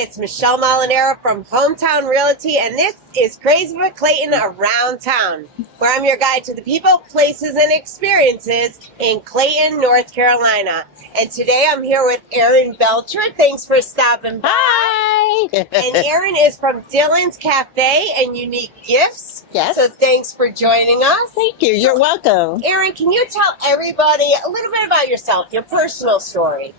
It's Michele Molinaro from HomeTowne Realty, and this is Crazy with Clayton Around Town, where I'm your guide to the people, places, and experiences in Clayton, North Carolina. And today I'm here with Erin Belcher. Thanks for stopping by. Hi! And Erin is from Dylan's Cafe and Unique Gifts. Yes. So thanks for joining us. Thank you. You're welcome. Erin, can you tell everybody a little bit about yourself, your personal story?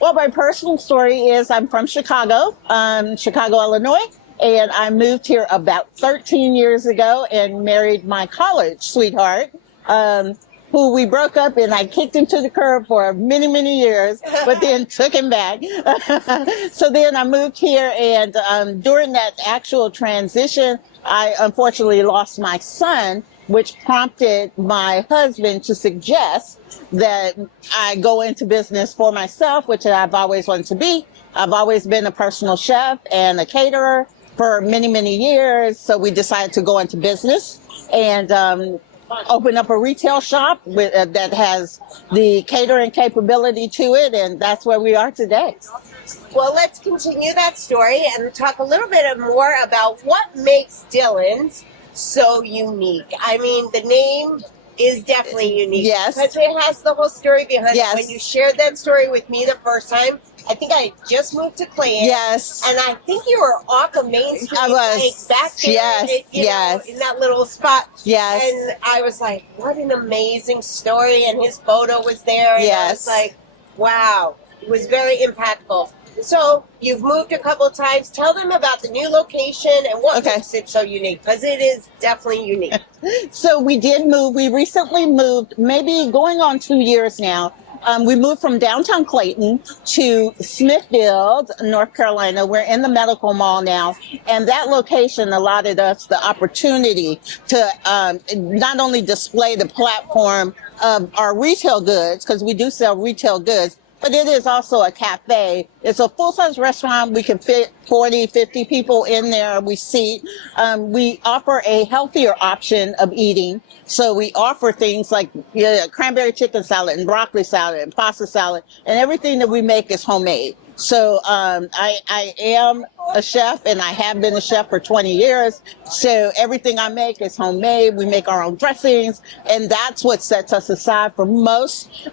Well, my personal story is I'm from Chicago, Illinois, and I moved here about 13 years ago and married my college sweetheart, who we broke up and I kicked him to the curb for many, many years, but then took him back. So then I moved here, and during that actual transition, I unfortunately lost my son, which prompted my husband to suggest that I go into business for myself, which I've always wanted to be. I've always been a personal chef and a caterer for many, many years. So we decided to go into business and open up a retail shop that has the catering capability to it. And that's where we are today. Well, let's continue that story and talk a little bit more about what makes Dylan's so unique. I mean, the name is definitely unique. Yes. Because it has the whole story behind Yes. it. When you shared that story with me the first time, I think I just moved to Clayton. Yes. And I think you were off of Main Street. I was. Like, back there. Yes. You Yes. know, in that little spot. Yes. And I was like, what an amazing story. And his photo was there. And I was Yes. like, wow. It was very impactful. So you've moved a couple of times. Tell them about the new location and what makes it so unique, because it is definitely unique. So we did move. We recently moved, maybe going on 2 years now. We moved from downtown Clayton to Smithfield, North Carolina. We're in the medical mall now. And that location allotted us the opportunity to not only display the platform of our retail goods, because we do sell retail goods, but it is also a cafe. It's a full-size restaurant. We can fit 40, 50 people in there. We seat. We offer a healthier option of eating. So we offer things like cranberry chicken salad and broccoli salad and pasta salad, and everything that we make is homemade. So I am a chef, and I have been a chef for 20 years. So everything I make is homemade. We make our own dressings, and that's what sets us aside from most,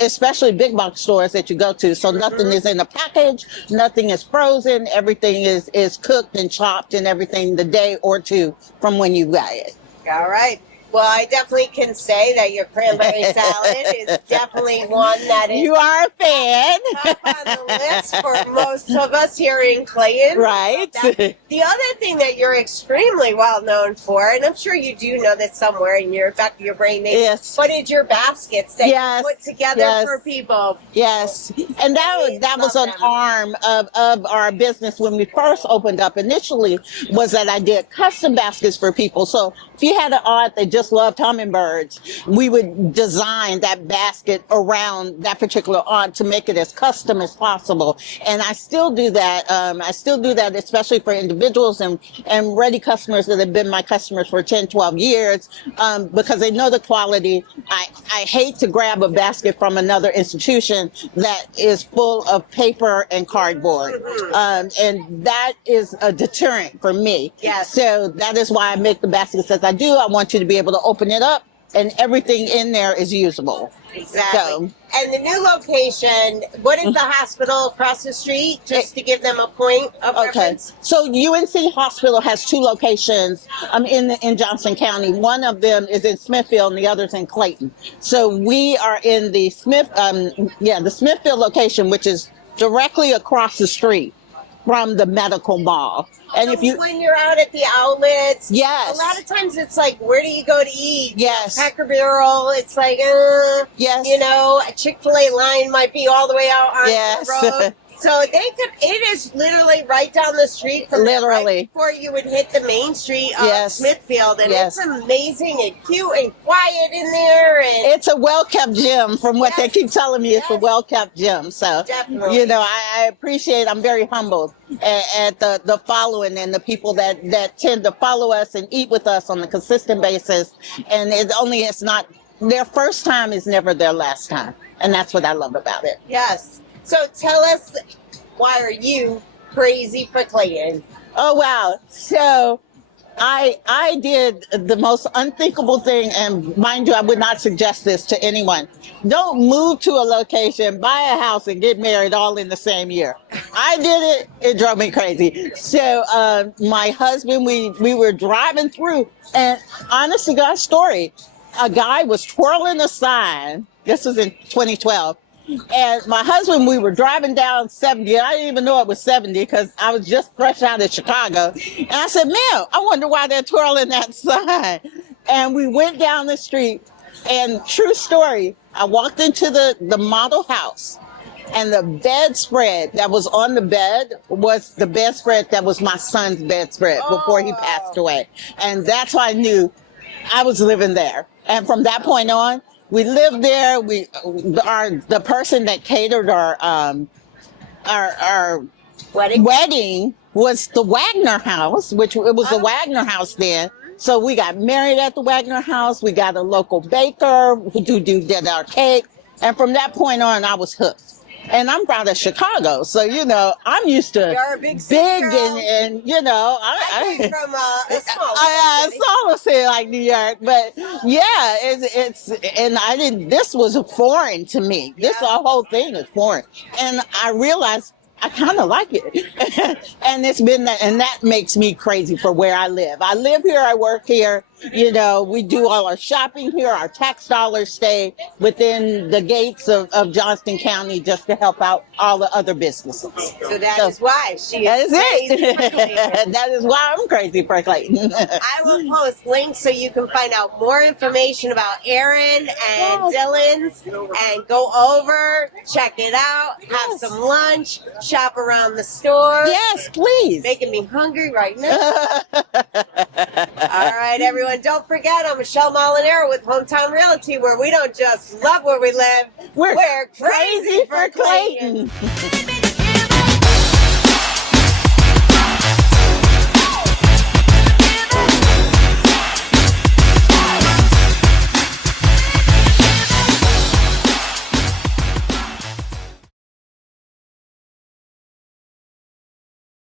especially big box stores that you go to. So nothing is in a package, nothing is frozen, everything is cooked and chopped and everything the day or two from when you buy it. All right. Well, I definitely can say that your cranberry salad is definitely one that is You are a fan. top on the list for most of us here in Clayton. Right. The other thing that you're extremely well known for, and I'm sure you do know this somewhere in your back of your brain, maybe, Yes. but it's your baskets that you put together for people. Yes. And that was an arm of our business when we first opened up initially, was that I did custom baskets for people. So if you had an aunt that just loved hummingbirds, we would design that basket around that particular aunt to make it as custom as possible. And I still do that. Especially for individuals and ready customers that have been my customers for 10, 12 years, because they know the quality. I hate to grab a basket from another institution that is full of paper and cardboard. And that is a deterrent for me. Yes. So that is why I make the baskets as I do. I want you to be able to open it up, and everything in there is usable. Exactly. So, and the new location, what is the hospital across the street, just to give them a point of reference? So UNC Hospital has 2 locations in Johnson County. One of them is in Smithfield and the other's in Clayton. So we are in the Smithfield location, which is directly across the street from the medical mall. And So when you're out at the outlets, Yes. a lot of times it's like, where do you go to eat? Yes. Cracker Barrel, it's like, Yes. you know, a Chick-fil-A line might be all the way out on Yes. the road. So it is literally right down the street from there, right before you would hit the main street of Smithfield. And it's amazing and cute and quiet in there. And it's a well-kept gym, from what they keep telling me. It's a well-kept gym. So, Definitely. you know, I appreciate, I'm very humbled at the following and the people that tend to follow us and eat with us on a consistent basis. And it's not, their first time is never their last time. And that's what I love about it. Yes. So tell us why are you crazy for Clayton? Oh wow. So I did the most unthinkable thing, and mind you, I would not suggest this to anyone. Don't move to a location, buy a house, and get married all in the same year. I did it. It drove me crazy. So my husband, we were driving through, and honest to God story, a guy was twirling a sign. This was in 2012. And my husband, we were driving down 70. I didn't even know it was 70 because I was just fresh out of Chicago. And I said, man, I wonder why they're twirling that sign. And we went down the street. And true story, I walked into the model house. And the bedspread that was on the bed was the bedspread that was my son's bedspread before he passed away. And that's why I knew I was living there. And from that point on, we lived there. The person that catered our wedding was the Wagner house, which it was the Wagner house then. So we got married at the Wagner house. We got a local baker who did our cake. And from that point on, I was hooked. And I'm from Chicago, so I'm used to You're a big and I came from a smaller city like New York, but yeah, it's and I didn't. This was foreign to me. This whole thing is foreign, and I realized I kind of like it, and it's been that, and that makes me crazy for where I live. I live here, I work here. We do all our shopping here. Our tax dollars stay within the gates of Johnston County just to help out all the other businesses. So that is why she is crazy for Clayton. That is why I'm crazy for Clayton. I will post links so you can find out more information about Erin and Dylan's and go over, check it out, have some lunch, shop around the store. Yes, please. Making me hungry right now. All right, everyone. Don't forget, I'm Michele Molinaro with HomeTowne Realty, where we don't just love where we live, we're crazy for Clayton.